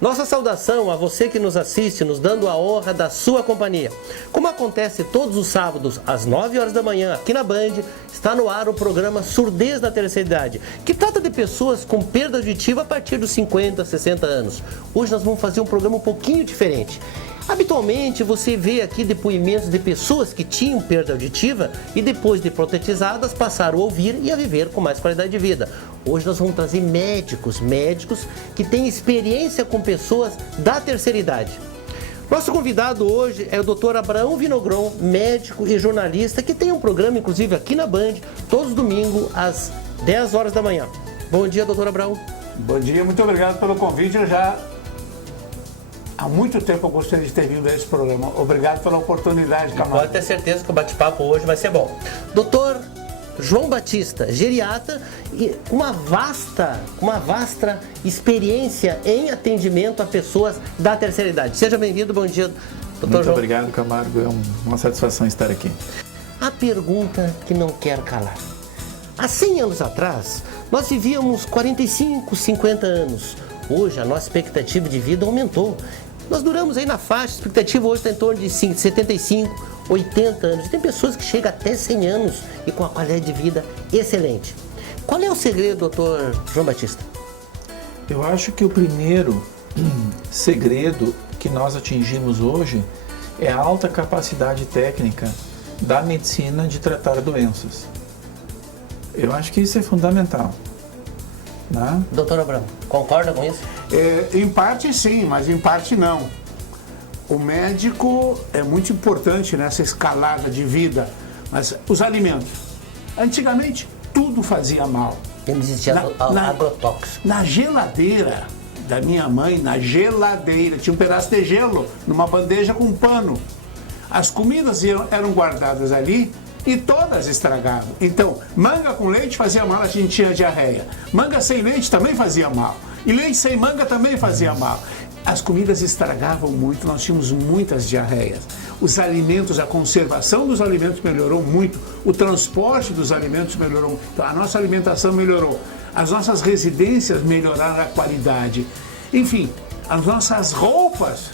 Nossa saudação a você que nos assiste, nos dando a honra da sua companhia. Como acontece todos os sábados, às 9 horas da manhã, aqui na Band, está no ar o programa Surdez na Terceira Idade, que trata de pessoas com perda auditiva a partir dos 50, 60 anos. Hoje nós vamos fazer um programa um pouquinho diferente. Habitualmente você vê aqui depoimentos de pessoas que tinham perda auditiva e depois de protetizadas passaram a ouvir e a viver com mais qualidade de vida. Hoje nós vamos trazer médicos que têm experiência com pessoas da terceira idade. Nosso convidado hoje é o Dr. Abraão Vinogron, médico e jornalista, que tem um programa inclusive aqui na Band, todos os domingos às 10 horas da manhã. Bom dia, doutor Abraão. Bom dia, muito obrigado pelo convite. Há muito tempo eu gostaria de ter vindo a esse programa. Obrigado pela oportunidade, Camargo. Pode ter certeza que o bate-papo hoje vai ser bom. Doutor João Batista, geriatra, e uma vasta experiência em atendimento a pessoas da terceira idade. Seja bem-vindo, bom dia, doutor João. Muito obrigado, Camargo. É uma satisfação estar aqui. A pergunta que não quer calar. Há 100 anos atrás, nós vivíamos 45, 50 anos. Hoje, a nossa expectativa de vida aumentou. Nós duramos aí na faixa, a expectativa hoje está em torno de 75, 80 anos. E tem pessoas que chegam até 100 anos e com a qualidade de vida excelente. Qual é o segredo, doutor João Batista? Eu acho que o primeiro segredo que nós atingimos hoje é a alta capacidade técnica da medicina de tratar doenças. Eu acho que isso é fundamental. Né? Doutor Abraão, concorda com isso? Em parte sim, mas em parte não. O médico é muito importante nessa escalada de vida, mas os alimentos. Antigamente, tudo fazia mal. Não existia agrotóxico. Na geladeira da minha mãe, tinha um pedaço de gelo numa bandeja com pano. As comidas eram guardadas ali e todas estragavam. Então, manga com leite fazia mal, a gente tinha diarreia. Manga sem leite também fazia mal. E leite sem manga também fazia mal. As comidas estragavam muito, nós tínhamos muitas diarreias. Os alimentos, a conservação dos alimentos melhorou muito, o transporte dos alimentos melhorou, então a nossa alimentação melhorou, as nossas residências melhoraram a qualidade. Enfim, as nossas roupas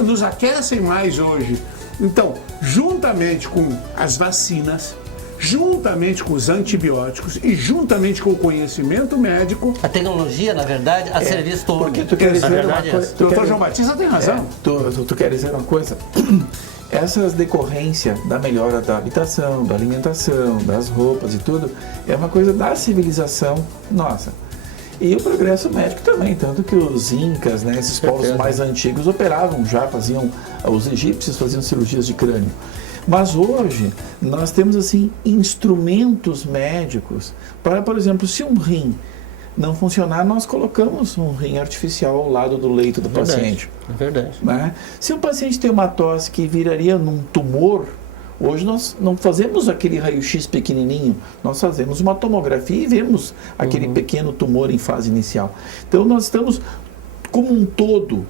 nos aquecem mais hoje. Então, juntamente com as vacinas, juntamente com os antibióticos e juntamente com o conhecimento médico... A tecnologia, na verdade, a serviço do homem. Porque tu quer dizer uma coisa... Doutor João Batista tem razão. Tu quer dizer uma coisa? Essas decorrências da melhora da habitação, da alimentação, das roupas e tudo, é uma coisa da civilização nossa. E o progresso médico também, tanto que os incas, né, esses povos mais antigos operavam já, os egípcios faziam cirurgias de crânio. Mas hoje nós temos assim instrumentos médicos para, por exemplo, se um rim não funcionar, nós colocamos um rim artificial ao lado do leito do paciente. É verdade. Né? Se o paciente tem uma tosse que viraria num tumor, hoje nós não fazemos aquele raio-x pequenininho, nós fazemos uma tomografia e vemos aquele pequeno tumor em fase inicial. Então nós estamos, como um todo,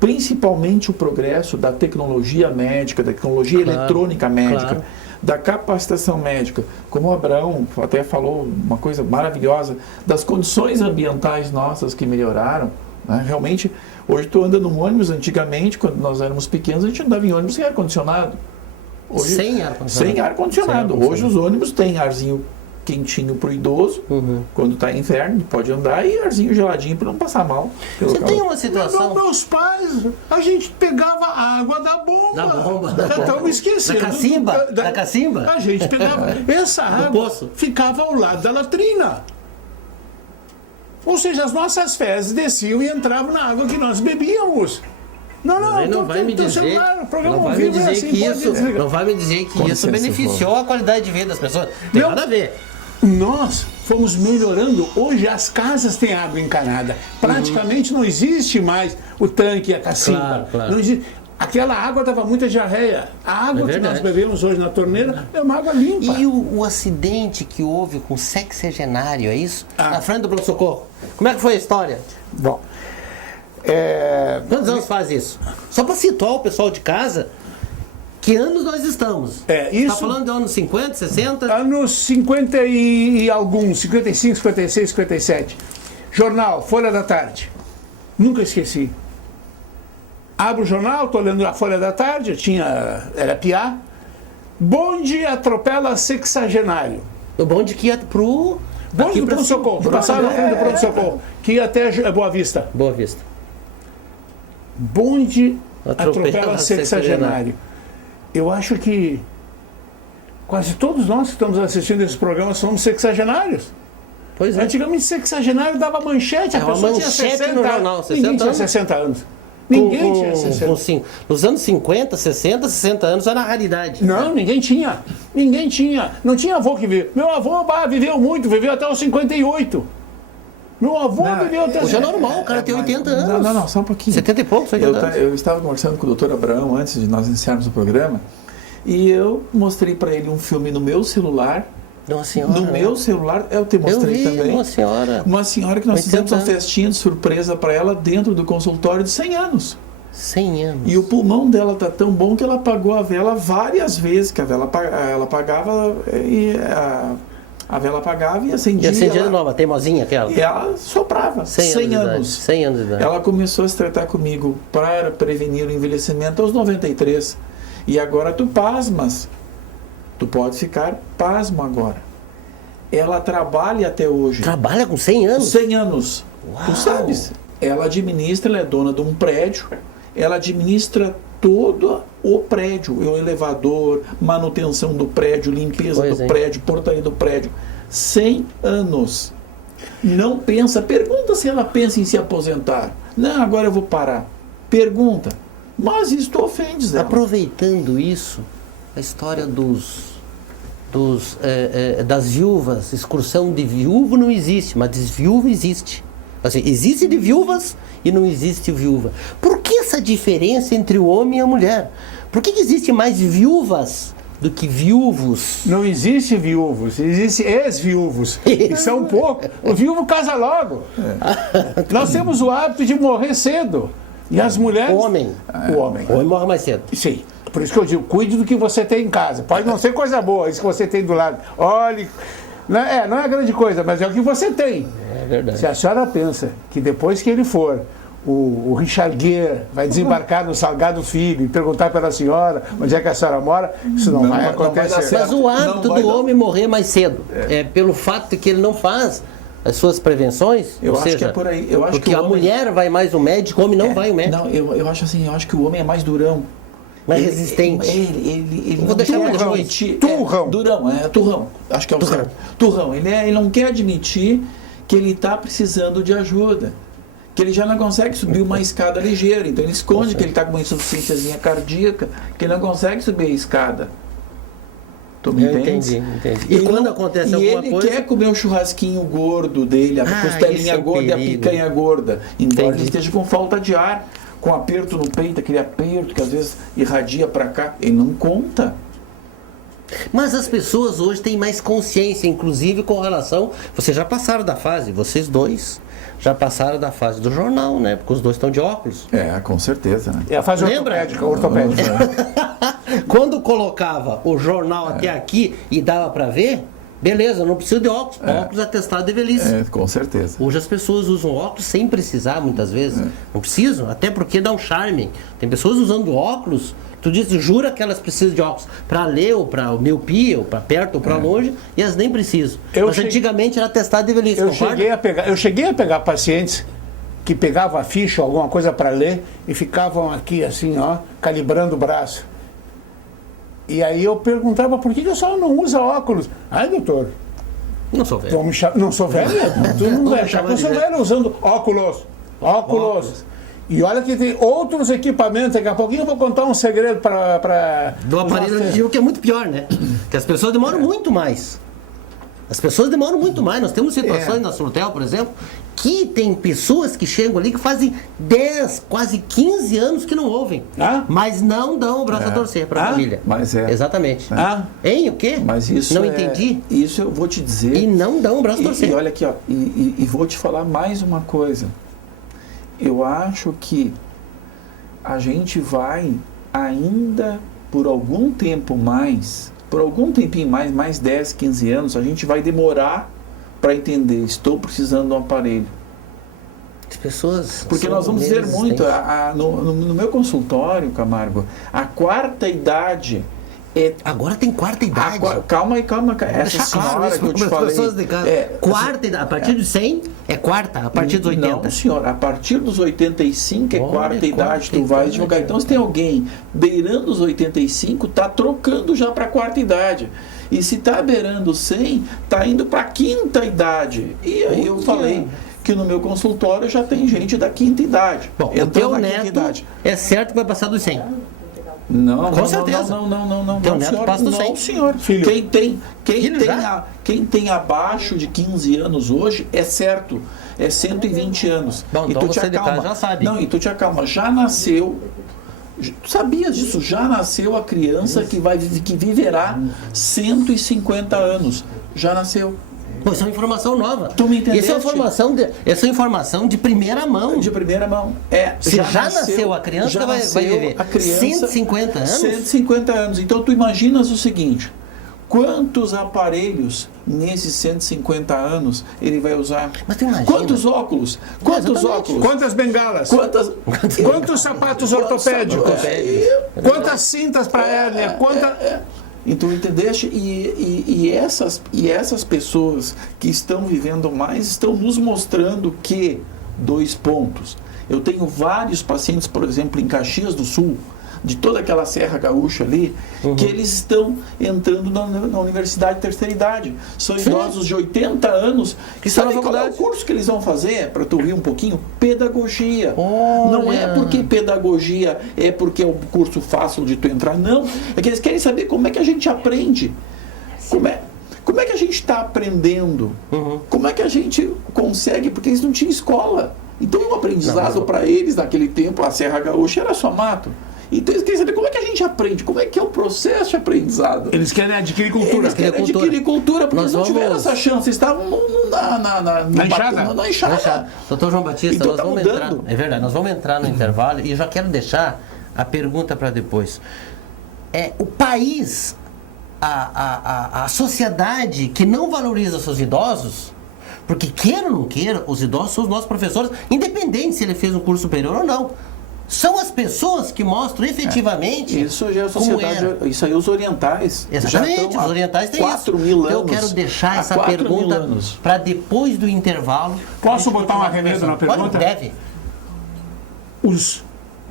principalmente o progresso da tecnologia médica, da tecnologia eletrônica médica, da capacitação médica, como o Abraão até falou, uma coisa maravilhosa, das condições ambientais nossas que melhoraram. Né? Realmente, hoje tu anda num ônibus, antigamente, quando nós éramos pequenos, a gente andava em ônibus sem ar-condicionado. Hoje, sem ar-condicionado. Sem ar-condicionado. Hoje os ônibus têm arzinho quentinho para o idoso, quando está inverno, pode andar, e arzinho geladinho para não passar mal. Você tem uma situação... Meus pais, a gente pegava água da bomba. Da bomba. Estamos esquecendo. Da cacimba? A gente pegava... Essa água ficava ao lado da latrina. Ou seja, as nossas fezes desciam e entravam na água que nós bebíamos. Não vai me dizer que isso beneficiou a qualidade de vida das pessoas. Tem nada a ver. Nós fomos melhorando. Hoje as casas têm água encanada. Praticamente não existe mais o tanque e a cacimba. Não existe. Aquela água dava muita diarreia. A água que nós bebemos hoje na torneira é uma água limpa. E o acidente que houve com o sexagenário, é isso? Na frente do pronto-socorro. Como é que foi a história? Bom... Quantos anos faz isso? Só para situar o pessoal de casa, que anos nós estamos? Isso... Está falando de anos 50, 60? Anos 50 e alguns, 55, 56, 57. Jornal, Folha da Tarde. Nunca esqueci. Abro o jornal, estou lendo a Folha da Tarde, era piá. Bonde atropela sexagenário. O bonde que ia pro... Bonde do pronto-socorro, passava na frente do pronto-socorro, que ia até Boa Vista. Boa Vista. Bonde atropela sexagenário. Eu acho que quase todos nós que estamos assistindo esse programa somos sexagenários. Pois é. Antigamente, sexagenário dava manchete, a pessoa tinha 60 no jornal, anos. Ninguém tinha 60 anos. Ninguém tinha 60. Nos anos 50, 60, 60 anos era raridade. Não, ninguém tinha. Ninguém tinha. Não tinha avô que viveu. Meu avô viveu muito, viveu até os 58. Meu avô viveu até... Hoje é normal, o cara tem 80 anos. Não, só um pouquinho. 70 e poucos, 80 anos. Eu estava conversando com o Dr. Abraão antes de nós iniciarmos o programa e eu mostrei para ele um filme no meu celular. Uma senhora. No meu celular, eu te mostrei também. Uma senhora. Uma senhora que nós fizemos uma festinha de surpresa para ela dentro do consultório de 100 anos. 100 anos. E o pulmão dela tá tão bom que ela apagou a vela várias vezes, que a vela ela apagava e a vela apagava e acendia. E acendia de novo, a teimosinha aquela. E ela soprava. 100 anos. 100 anos de idade. Ela começou a se tratar comigo para prevenir o envelhecimento aos 93. E agora tu pasmas. Tu pode ficar pasmo agora. Ela trabalha até hoje. Trabalha com 100 anos? 100 anos. Uau. Tu sabes. Ela administra, ela é dona de um prédio. Ela administra todo o prédio. O elevador, manutenção do prédio, limpeza do prédio, portaria do prédio. 100 anos. Não pensa. Pergunta se ela pensa em se aposentar. Não, agora eu vou parar. Pergunta. Mas isso tu ofendes ela. Aproveitando isso, a história das viúvas, excursão de viúvo não existe, mas desviúva existe. Assim, existe de viúvas e não existe viúva. Por que essa diferença entre o homem e a mulher? Por que existe mais viúvas do que viúvos? Não existe viúvos, existe ex-viúvos. E são poucos. O viúvo casa logo. Nós temos o hábito de morrer cedo. E as mulheres... O homem morre mais cedo. Sim. Por isso que eu digo, cuide do que você tem em casa. Pode não ser coisa boa, isso que você tem do lado. Olhe... não é grande coisa, mas é o que você tem. É verdade. Se a senhora pensa que depois que ele for, o Richard Gere vai desembarcar no Salgado Filho e perguntar para a senhora onde é que a senhora mora, isso não vai acontecer. Mas o hábito do homem morrer mais cedo é pelo fato de que ele não faz as suas prevenções. Eu ou acho seja, que é por aí. Eu acho porque que a mulher vai mais no médico, o homem não vai no médico. Não, eu acho assim, eu acho que o homem é mais durão. Mais resistente. Ele vou não deixar quer turrão. admitir. Turrão. Turrão. Acho que é o certo. Turrão. Ele não quer admitir que ele está precisando de ajuda. Que ele já não consegue subir uma escada ligeira. Então ele esconde que ele está com uma insuficiênciazinha cardíaca, que ele não consegue subir a escada. Tu me entende? Entendi. E quando acontece alguma coisa... ele quer comer o churrasquinho gordo dele, a costelinha gorda e a picanha gorda. Embora ele esteja com falta de ar, com aperto no peito, aquele aperto que às vezes irradia para cá. Ele não conta. Mas as pessoas hoje têm mais consciência, inclusive com relação... Vocês já passaram da fase, vocês dois já passaram da fase do jornal, né? Porque os dois estão de óculos. Com certeza. Né? É a fase ortopédica. Quando colocava o jornal até aqui e dava para ver, beleza, não precisa de óculos. Óculos atestado de velhice. Com certeza. Hoje as pessoas usam óculos sem precisar, muitas vezes. Não precisam, até porque dá um charme. Tem pessoas usando óculos, tu diz, jura que elas precisam de óculos para ler, ou para miopia, ou para perto, ou para longe, e elas nem precisam. Mas antigamente era atestado de velhice, eu cheguei a pegar pacientes que pegavam a ficha, alguma coisa para ler, e ficavam aqui assim, ó, calibrando o braço. E aí eu perguntava, por que a senhora não usa óculos? Ai, doutor, não sou velho. Não sou velho? Tu não vai achar que eu sou velho usando óculos. E olha que tem outros equipamentos. Daqui a pouquinho eu vou contar um segredo para... do aparelho auditivo, que é muito pior, né? Que as pessoas demoram muito mais. Nós temos situações na Surtel, por exemplo, que tem pessoas que chegam ali que fazem 10, quase 15 anos que não ouvem. Mas não dão o braço a torcer para a família. Mas Exatamente. Hein? O quê? Mas isso não entendi. Isso eu vou te dizer. E não dão o braço a torcer. E olha aqui, ó, e vou te falar mais uma coisa. Eu acho que a gente vai ainda por algum tempo mais, mais 10, 15 anos, a gente vai demorar para entender, estou precisando de um aparelho. As pessoas... Porque são nós vamos dizer muito, resistentes. no meu consultório, Camargo, a quarta idade é... Agora tem quarta idade. Calma aí, essa Deixar senhora claro isso que eu te para as falei... pessoas de casa. Quarta idade, a partir de 100 é quarta, a partir dos 80. Não, senhor, a partir dos 85 é Olha, quarta idade, tu quarta vai idade. jogar. Então, se tem alguém beirando os 85, tá trocando já para quarta idade. E se tá beirando 100, tá indo para quinta idade. E aí eu falei que no meu consultório já tem gente da quinta idade. Bom, o entrando teu na quinta neto idade. é certo que vai passar dos 100. Não, Com certeza. Não, Teu neto senhor, passa do não, 100. senhor. Filho. Quem tem abaixo de 15 anos hoje é certo, é 120 anos. Bom, então você de casa já sabe. Não, e tu te acalma, já nasceu. Tu sabias disso? Já nasceu a criança que viverá 150 anos. Já nasceu. Pô, isso é uma informação nova. Tu me entendeste? Essa é informação de primeira mão. De primeira mão. Se já nasceu a criança, vai viver a criança, 150 anos? 150 anos. Então tu imaginas o seguinte: quantos aparelhos nesses 150 anos ele vai usar? Mas tu imagina. Quantos óculos? Quantos Exatamente. óculos? Quantas bengalas? Quantos sapatos ortopédicos? Quantas cintas para hérnia? Então, entendeste? E essas pessoas que estão vivendo mais estão nos mostrando que, 2 pontos. Eu tenho vários pacientes, por exemplo, em Caxias do Sul, de toda aquela Serra Gaúcha ali, que eles estão entrando na universidade de terceira idade. São idosos de 80 anos que estão sabem na qual é o faculdade. curso que eles vão fazer, para tu rir um pouquinho? Pedagogia. Olha. Não é porque pedagogia é porque é um curso fácil de tu entrar, não. É que eles querem saber como é que a gente aprende. Como é que a gente está aprendendo? Como é que a gente consegue? Porque eles não tinham escola. Então o aprendizado para eles naquele tempo, a Serra Gaúcha era só mato. Então eles querem saber como é que a gente aprende, como é que é o processo de aprendizado. Eles querem adquirir cultura. Eles querem adquirir cultura, porque Nós eles não vamos- tiveram essa chance, estavam Na enxada. na enxada. Doutor João Batista, Então nós tá vamos mudando. entrar. É verdade, nós vamos entrar no intervalo e eu já quero deixar a pergunta para depois. O país, a sociedade que não valoriza seus idosos, porque queira ou não queira, os idosos são os nossos professores, independente se ele fez um curso superior ou não. São as pessoas que mostram efetivamente Isso já é a como sociedade, era. isso aí os orientais. Exatamente, já estão os há orientais têm 4 isso. mil Então, eu anos. quero deixar Há essa 4 mil pergunta anos. para depois do intervalo. Posso a gente botar um continuar arremedo na conversando. pergunta? Pode, deve. Os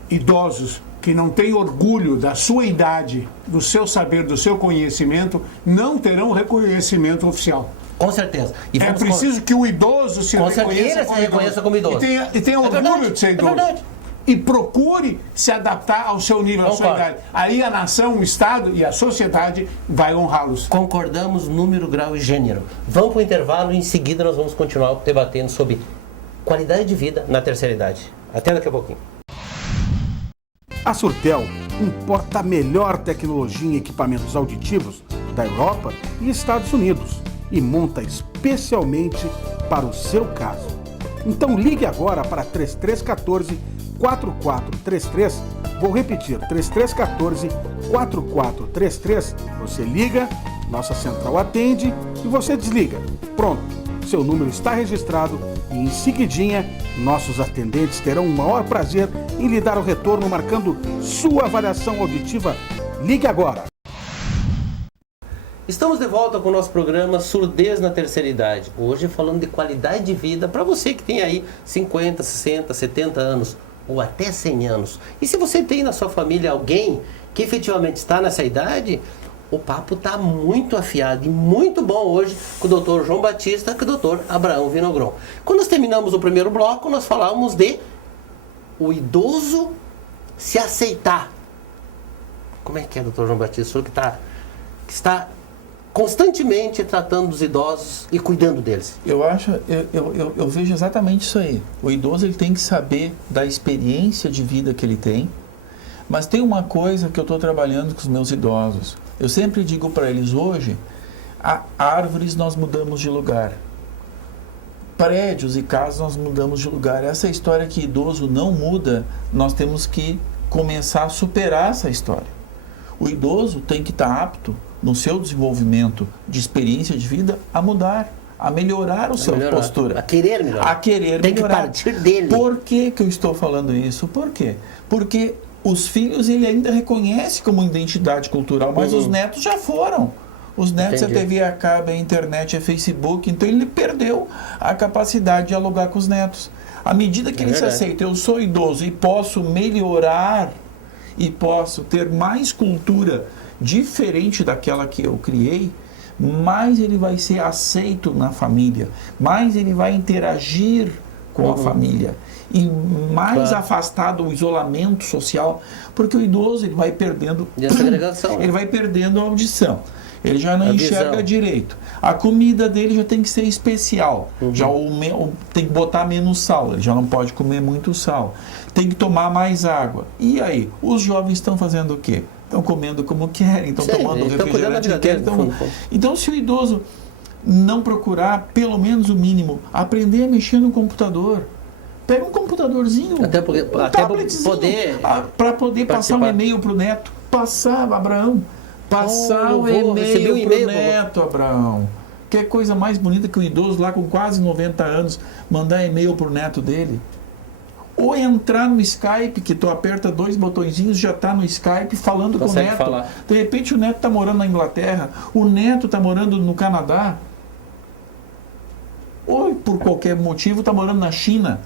idosos que não têm orgulho da sua idade, do seu saber, do seu conhecimento, não terão reconhecimento oficial. Com certeza. E É vamos preciso que o idoso se Com certeza, reconheça ele se reconheça como idoso. E tenha É orgulho verdade, de ser é idoso. verdade. E procure se adaptar ao seu nível, à sua Concordo. idade. Aí a nação, o Estado e a sociedade vai honrá-los. Concordamos número, grau e gênero. Vamos para o intervalo e em seguida nós vamos continuar debatendo sobre qualidade de vida na terceira idade. Até daqui a pouquinho. A Surtel importa a melhor tecnologia em equipamentos auditivos da Europa e Estados Unidos e monta especialmente para o seu caso. Então ligue agora para 3314-4433. Vou repetir, 3314-4433. Você liga, nossa central atende e você desliga. Pronto, seu número está registrado e em seguidinha nossos atendentes terão o maior prazer em lhe dar o retorno marcando sua avaliação auditiva. Ligue agora. Estamos de volta com o nosso programa Surdez na Terceira Idade. Hoje falando de qualidade de vida para você que tem aí 50, 60, 70 anos ou até 100 anos. E se você tem na sua família alguém que efetivamente está nessa idade, o papo está muito afiado e muito bom hoje com o doutor João Batista e com o doutor Abraão Vinogron. Quando nós terminamos o primeiro bloco, nós falávamos de o idoso se aceitar. Como é que é, doutor João Batista? O senhor que está constantemente tratando dos idosos e cuidando deles. Eu vejo exatamente isso aí. O idoso ele tem que saber da experiência de vida que ele tem, mas tem uma coisa que eu estou trabalhando com os meus idosos. Eu sempre digo para eles hoje, árvores nós mudamos de lugar. Prédios e casas nós mudamos de lugar. Essa história que idoso não muda, nós temos que começar a superar essa história. O idoso tem que estar apto no seu desenvolvimento de experiência de vida a mudar, a melhorar a sua postura. A querer melhorar. A querer Tem melhorar. que partir dele. Por que eu estou falando isso? Por quê? Porque os filhos ele ainda reconhece como identidade cultural, mas os netos já foram. Os netos Entendi. é TV a cabo, é internet, é Facebook, então ele perdeu a capacidade de dialogar com os netos. À medida que ele se verdade. aceita, eu sou idoso e posso melhorar e posso ter mais cultura diferente daquela que eu criei, mais ele vai ser aceito na família, mais ele vai interagir com a família e mais afastado do isolamento social, porque o idoso ele vai perdendo E a segregação. ele vai perdendo a audição. Ele já não A enxerga visão. direito. A comida dele já tem que ser especial. Já tem que botar menos sal. Ele já não pode comer muito sal. Tem que tomar mais água. E aí? Os jovens estão fazendo o quê? Estão comendo como querem, estão Sim, tomando eles estão cuidando da refrigerante vida que querem. dele, no fundo. Então, se o idoso não procurar, pelo menos o mínimo, aprender a mexer no computador. Pega um computadorzinho, Até porque- um até tabletzinho, poder para poder passar um participar. e-mail para o neto. Passar, Abraão. Passar Oh, o eu vou receber um e-mail para o e-mail, neto, Abraão. Que coisa mais bonita que o idoso lá com quase 90 anos mandar e-mail para o neto dele. Ou entrar no Skype, que tu aperta 2 botõezinhos, já está no Skype falando com o Consegue neto. falar. De repente o neto está morando na Inglaterra, o neto está morando no Canadá, ou por qualquer motivo está morando na China.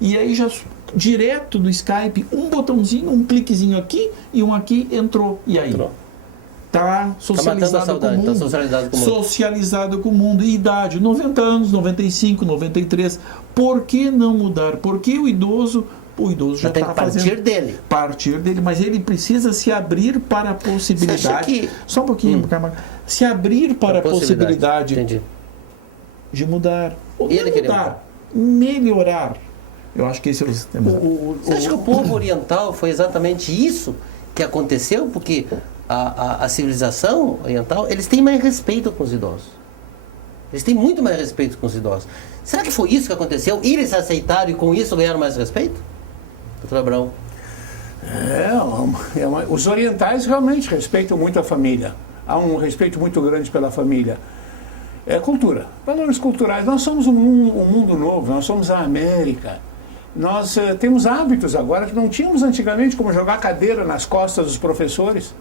E aí já direto do Skype, um botãozinho, um cliquezinho aqui e um aqui entrou. E aí? Entrou. Está matando a socializado com o saudade, mundo. tá socializado com o mundo. Socializado com o mundo. E idade, 90 anos, 95, 93. Por que não mudar? Porque o idoso já tem que está fazendo... partir dele. Partir dele, mas ele precisa se abrir para a possibilidade. Você acha que- Só um pouquinho, calma. Se abrir para a possibilidade Entendi. de mudar. Ou E não ele queria mudar, melhorar. Eu acho que esse é o sistema. Você acha que o povo oriental foi exatamente isso que aconteceu? Porque a civilização oriental, eles têm mais respeito com os idosos. Eles têm muito mais respeito com os idosos. Será que foi isso que aconteceu? Eles se aceitaram e com isso ganharam mais respeito? Doutor Abraão. Os orientais realmente respeitam muito a família. Há um respeito muito grande pela família. É cultura, valores culturais. Nós somos um mundo novo, nós somos a América. Nós temos hábitos agora que não tínhamos antigamente, como jogar cadeira nas costas dos professores,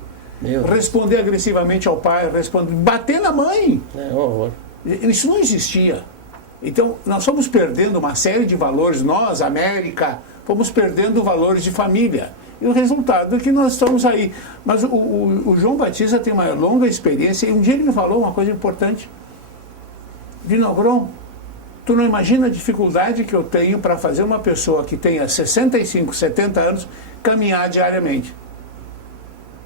responder agressivamente ao pai, bater na mãe. É um horror. Isso não existia. Então, nós fomos perdendo uma série de valores, nós, América, fomos perdendo valores de família. E o resultado é que nós estamos aí. Mas o João Batista tem uma longa experiência e um dia ele me falou uma coisa importante. Vinogrão, tu não imagina a dificuldade que eu tenho para fazer uma pessoa que tenha 65, 70 anos caminhar diariamente.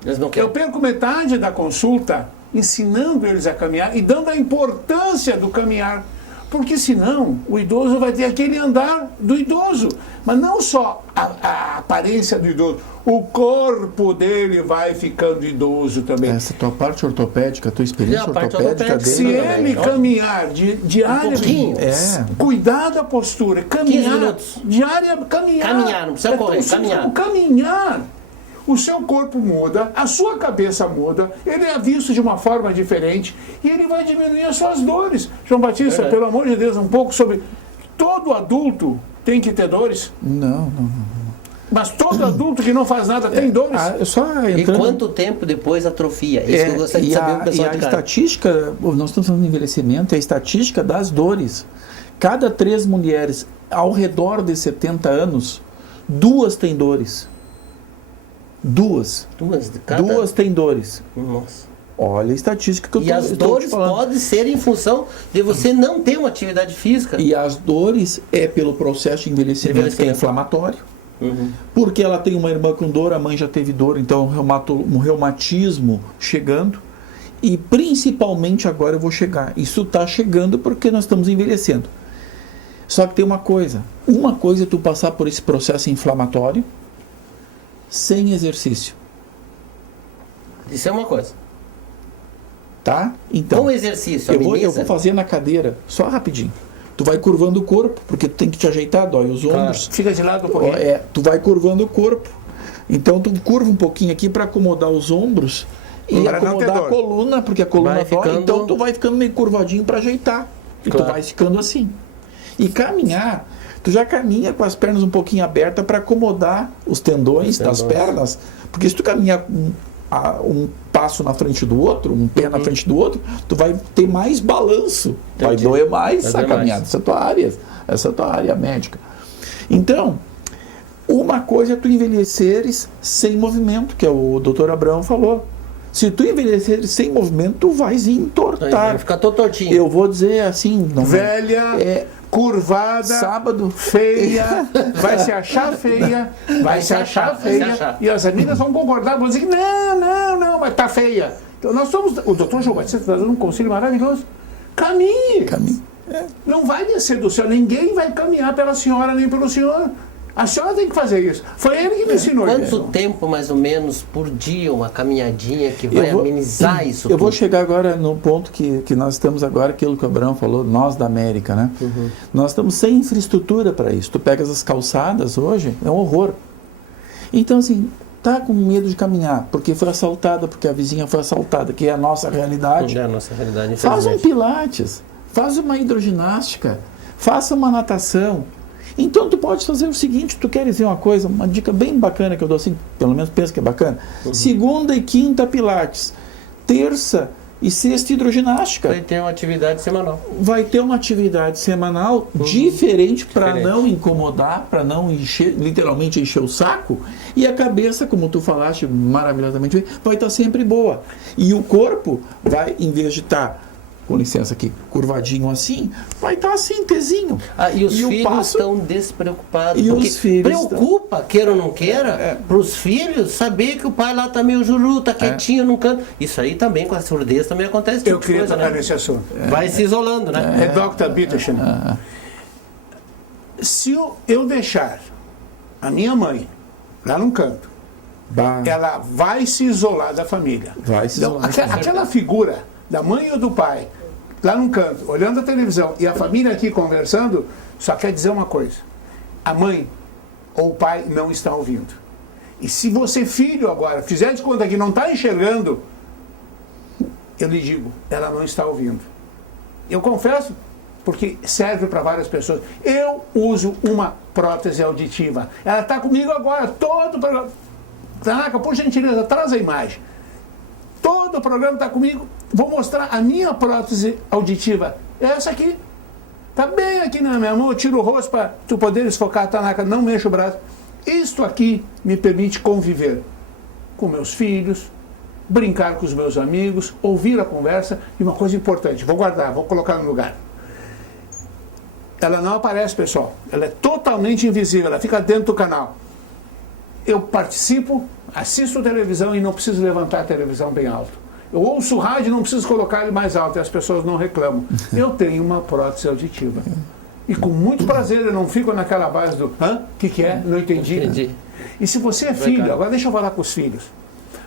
Eles não querem. Eu perco metade da consulta ensinando eles a caminhar e dando a importância do caminhar. Porque senão o idoso vai ter aquele andar do idoso. Mas não só a aparência do idoso, o corpo dele vai ficando idoso também. Essa tua parte ortopédica, tua experiência E a parte ortopédica ortopédica, dele. Se também, ele ó. caminhar diariamente, pouquinho. cuidar da postura, 15 caminhar, minutos. caminhar. Caminhar, não precisa correr, tão simples caminhar. como caminhar. O seu corpo muda, a sua cabeça muda, ele é visto de uma forma diferente e ele vai diminuir as suas dores. João Batista, pelo amor de Deus, um pouco sobre... Todo adulto tem que ter dores, Não. mas todo adulto que não faz nada tem dores. Só E entrando... quanto tempo depois atrofia? Isso que eu gostaria de e saber a, do pessoal e a de casa. estatística, nós estamos falando de envelhecimento, é a estatística das dores. Cada 3 mulheres ao redor de 70 anos, 2 têm dores. 2 de cada... 2 têm dores. Nossa. Olha a estatística que eu E as estou te dores falando. podem ser em função de você não ter uma atividade física. E as dores é pelo processo de envelhecimento que é inflamatório. Porque ela tem uma irmã com dor, a mãe já teve dor, então um reumatismo chegando. E principalmente agora eu vou chegar. Isso está chegando porque nós estamos envelhecendo. Só que tem uma coisa é tu passar por esse processo inflamatório sem exercício. Isso é uma coisa. Tá? Então, Com exercício, eu vou ameniza. fazer na cadeira, só rapidinho. Tu vai curvando o corpo, porque tu tem que te ajeitar, dói os ombros. Fica de lado um pouquinho. Tu vai curvando o corpo. Então tu curva um pouquinho aqui para acomodar os ombros e Pra não ter acomodar a dor. coluna, porque a coluna Vai dói. ficando- Então tu vai ficando meio curvadinho para ajeitar. E Claro. tu vai ficando assim. E caminhar, tu já caminha com as pernas um pouquinho abertas para acomodar os tendões das pernas. Porque se tu caminhar um passo na frente do outro, um pé na frente do outro, tu vai ter mais balanço. Vai Entendi. doer mais Vai a doer caminhada. mais. Essa é a tua área médica. Então, uma coisa é tu envelheceres sem movimento, que é o Dr. Abraão falou. Se tu envelheceres sem movimento, tu vais entortar. Vai ficar todo tortinho. Eu vou dizer assim, não Velha, curvada, sábado feia, vai se achar feia, vai se achar feia, e as amigas vão concordar, vão dizer que não, mas tá feia. Então nós somos, o doutor João Batista está dando um conselho maravilhoso. Caminhe. Não vai descer do céu, ninguém vai caminhar pela senhora nem pelo senhor. A senhora tem que fazer isso. Foi ele que me ensinou Quanto isso. tempo, mais ou menos, por dia, uma caminhadinha que vai amenizar isso Eu vou tudo? chegar agora no ponto que nós estamos agora, aquilo que o Abraão falou, nós da América, né? Nós estamos sem infraestrutura para isso. Tu pegas as calçadas hoje, é um horror. Então, assim, tá com medo de caminhar, porque foi assaltada, porque a vizinha foi assaltada, que é a nossa realidade. É a nossa realidade, Faz um infelizmente. pilates, faz uma hidroginástica, faça uma natação. Então tu pode fazer o seguinte, tu queres ver uma coisa, uma dica bem bacana que eu dou assim, pelo menos penso que é bacana. Segunda e quinta pilates, terça e sexta hidroginástica. Vai ter uma atividade semanal. Vai ter uma atividade semanal diferente para Diferente. não incomodar, para não encher, literalmente encher o saco, e a cabeça, como tu falaste maravilhosamente bem, vai estar sempre boa. E o corpo vai, em vez de estar, com licença aqui, curvadinho assim, vai estar assim, tezinho. E os o filhos passo- estão despreocupados. E porque os filhos preocupa, queira ou não queira, para os filhos saber que o pai lá tá meio juru, tá quietinho num canto. Isso aí também, com a surdez, também acontece esse Eu tipo de queria coisa, tocar né? nesse assunto. Vai se isolando, né? É Dr. Bitterchen. Se eu deixar a minha mãe lá num canto, ela vai se isolar da família. Vai se Então, isolar. aquela figura da mãe ou do pai, lá num canto, olhando a televisão, e a família aqui conversando, só quer dizer uma coisa. A mãe ou o pai não está ouvindo. E se você, filho, agora, fizer de conta que não está enxergando, eu lhe digo, ela não está ouvindo. Eu confesso, porque serve para várias pessoas. Eu uso uma prótese auditiva. Ela está comigo agora, todo o programa. Tanaka, por gentileza, traz a imagem. Todo o programa está comigo. Vou mostrar a minha prótese auditiva. Essa aqui. Está bem aqui na minha mão. Eu tiro o rosto para tu poderes focar, Tanaka. Não mexa o braço. Isto aqui me permite conviver com meus filhos, brincar com os meus amigos, ouvir a conversa. E uma coisa importante, vou guardar, vou colocar no lugar. Ela não aparece, pessoal. Ela é totalmente invisível. Ela fica dentro do canal. Eu participo, assisto televisão e não preciso levantar a televisão bem alto. Eu ouço o rádio e não preciso colocar ele mais alto e as pessoas não reclamam. Eu tenho uma prótese auditiva. E com muito prazer, eu não fico naquela base do hã? O que é? Não entendi. Entendi. E se você é filho, agora deixa eu falar com os filhos.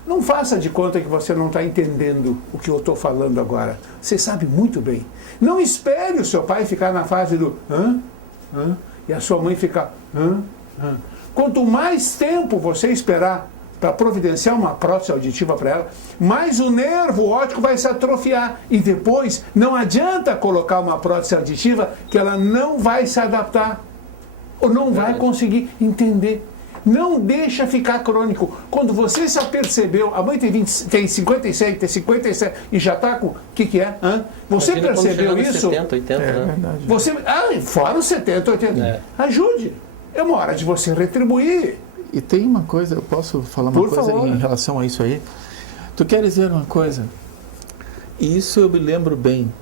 Não faça de conta que você não está entendendo o que eu estou falando agora. Você sabe muito bem. Não espere o seu pai ficar na fase do hã? Hã? E a sua mãe ficar hã? Hã? Quanto mais tempo você esperar para providenciar uma prótese auditiva para ela, mais o nervo óptico vai se atrofiar. E depois não adianta colocar uma prótese auditiva que ela não vai se adaptar ou não vai conseguir entender. Não deixa ficar crônico. Quando você se apercebeu, a mãe tem 56, tem 57 e já está com o que é? Hã? Você Imagina quando percebeu chegar nos isso? 70, 80, né? verdade. Você, fora os 70, 80. Ajude. É uma hora de você retribuir. E tem uma coisa, eu posso falar uma Por coisa favor. em relação a isso aí? Tu queres ver uma coisa? Isso eu me lembro bem.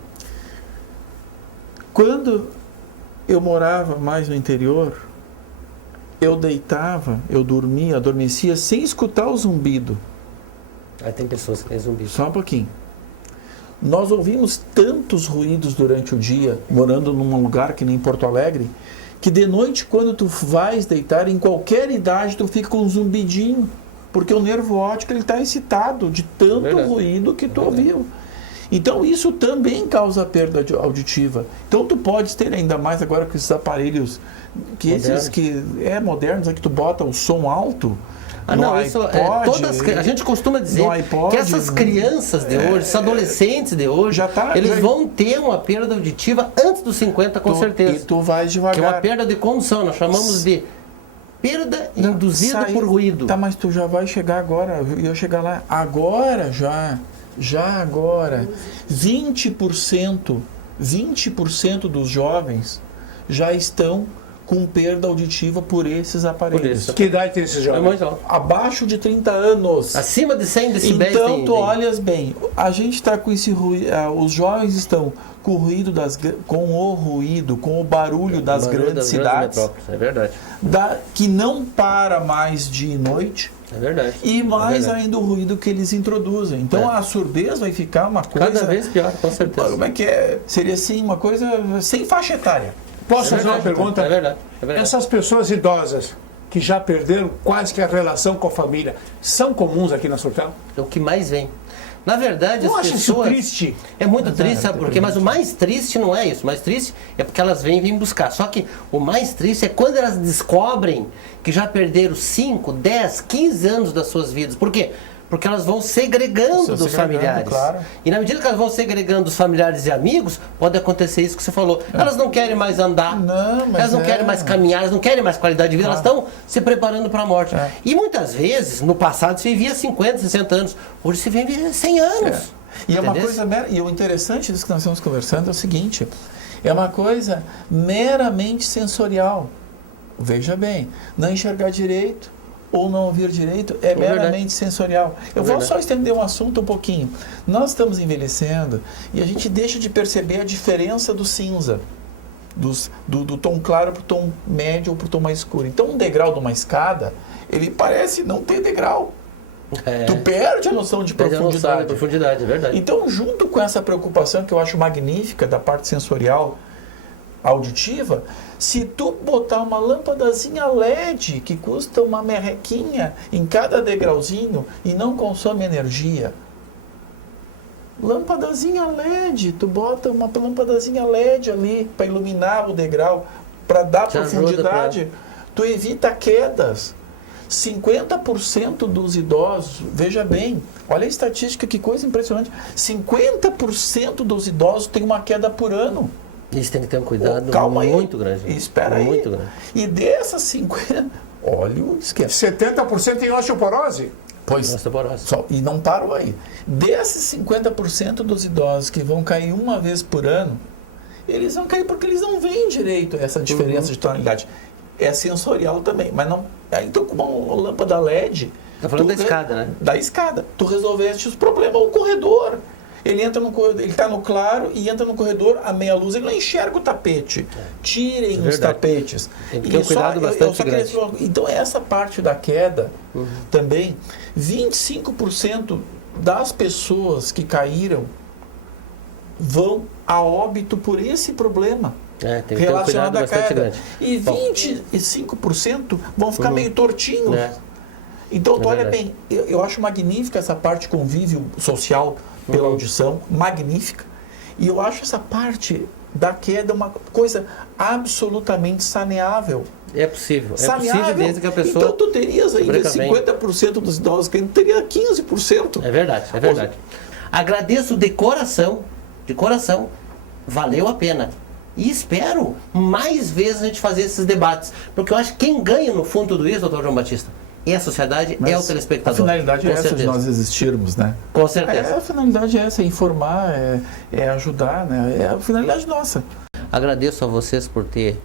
Quando eu morava mais no interior, eu deitava, eu dormia, adormecia sem escutar o zumbido. Aí tem pessoas que têm zumbi. Só um pouquinho. Nós ouvimos tantos ruídos durante o dia, morando num lugar que nem Porto Alegre, que de noite, quando tu vais deitar, em qualquer idade, tu fica com um zumbidinho, porque o nervo óptico está excitado de tanto Verdade. ruído que tu ouviu. Então isso também causa perda auditiva. Então tu podes ter, ainda mais agora com esses aparelhos, que esses que modernos, que tu bota o som alto, Não, isso a gente costuma dizer que essas crianças de hoje, esses adolescentes de hoje, eles vão ter uma perda auditiva antes dos 50, com certeza. E tu vais devagar. Que é uma perda de condução, nós chamamos de perda induzida por ruído. Tá, mas tu já vai chegar agora, eu ia chegar lá. Agora, agora, 20% dos jovens já estão com perda auditiva por esses aparelhos. Que idade tem esses jovens? Abaixo de 30 anos. Acima de 100 decibéis. Então, tu olhas bem, a gente está com esse ruído, os jovens estão com o ruído com o barulho das grandes cidades. É verdade. Que não para mais de noite. É verdade. E mais ainda o ruído que eles introduzem. Então a surdez vai ficar uma coisa... Cada vez pior, com certeza. Como é que é? Seria assim, uma coisa sem faixa etária. Posso fazer uma pergunta? É verdade. Essas pessoas idosas que já perderam quase que a relação com a família, são comuns aqui na Surtão? É o que mais vem. Na verdade, as pessoas... isso triste? É muito triste, sabe por quê? Mas o mais triste não é isso. O mais triste é porque elas vêm buscar. Só que o mais triste é quando elas descobrem que já perderam 5, 10, 15 anos das suas vidas. Por quê? Porque elas vão segregando dos familiares. Claro. E na medida que elas vão segregando dos familiares e amigos, pode acontecer isso que você falou. Elas não querem mais andar, elas não querem mais caminhar, elas não querem mais qualidade de vida, elas estão se preparando para a morte. E muitas vezes, no passado, se vivia 50, 60 anos. Hoje se vive 100 anos. E é uma coisa... E o interessante disso que nós estamos conversando é o seguinte, é uma coisa meramente sensorial. Veja bem, não enxergar direito, ou não ouvir direito é meramente sensorial. Eu vou só estender um assunto um pouquinho. Nós estamos envelhecendo e a gente deixa de perceber a diferença do cinza, do tom claro para o tom médio ou para o tom mais escuro. Então, um degrau de uma escada, ele parece não ter degrau. Tu perde a noção de profundidade. É verdade. Então, junto com essa preocupação que eu acho magnífica da parte sensorial auditiva, se tu botar uma lâmpadazinha LED que custa uma merrequinha em cada degrauzinho e não consome energia, lâmpadazinha LED, tu bota uma lâmpadazinha LED ali para iluminar o degrau, para dar profundidade, tu evita quedas. 50% dos idosos, veja bem, olha a estatística, que coisa impressionante, 50% dos idosos têm uma queda por ano. Isso tem que ter um cuidado muito grande. Espera aí. Grande. E dessas 50, olha o esquema. 70% em osteoporose? Pois, e não parou aí. Desses 50% dos idosos que vão cair uma vez por ano, eles vão cair porque eles não veem direito essa diferença de tonalidade. É sensorial também, mas não... Então, com uma lâmpada LED... Está falando da escada, né? Da escada. Tu resolveste os problemas. O corredor... Ele entra no corredor, ele está no claro e entra no corredor a meia luz, ele não enxerga o tapete. Tirem os tapetes. Tem que ter um cuidado bastante grande. Então, essa parte da queda também, 25% das pessoas que caíram vão a óbito por esse problema. Tem que ter um cuidado bastante grande. E 25% vão ficar meio tortinhos. Então, tu olha bem, eu acho magnífica essa parte convívio social pela audição, magnífica. E eu acho essa parte da queda uma coisa absolutamente saneável. É possível desde que a pessoa... Então, tu terias aí 50% dos idosos que teria 15%. É verdade. Agradeço de coração, valeu a pena. E espero mais vezes a gente fazer esses debates. Porque eu acho que quem ganha no fundo tudo isso, doutor João Batista, é a sociedade, é o telespectador. A finalidade é essa de nós existirmos, né? Com certeza. A finalidade é essa, é informar, é ajudar, né? É a finalidade nossa. Agradeço a vocês por ter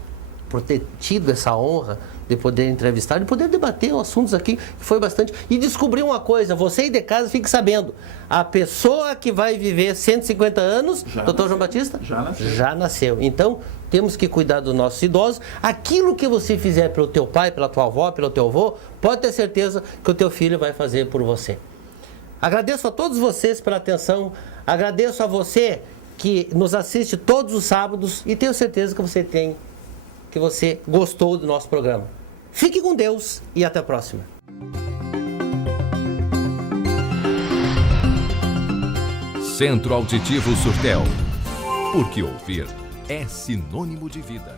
tido essa honra de poder entrevistar, de poder debater assuntos aqui, que foi bastante. E descobrir uma coisa, você aí de casa fique sabendo, a pessoa que vai viver 150 anos, doutor João Batista, já nasceu. Então, temos que cuidar dos nossos idosos. Aquilo que você fizer pelo teu pai, pela tua avó, pelo teu avô, pode ter certeza que o teu filho vai fazer por você. Agradeço a todos vocês pela atenção, agradeço a você que nos assiste todos os sábados e tenho certeza que você gostou do nosso programa. Fique com Deus e até a próxima. Centro Auditivo Surtel. Porque ouvir é sinônimo de vida.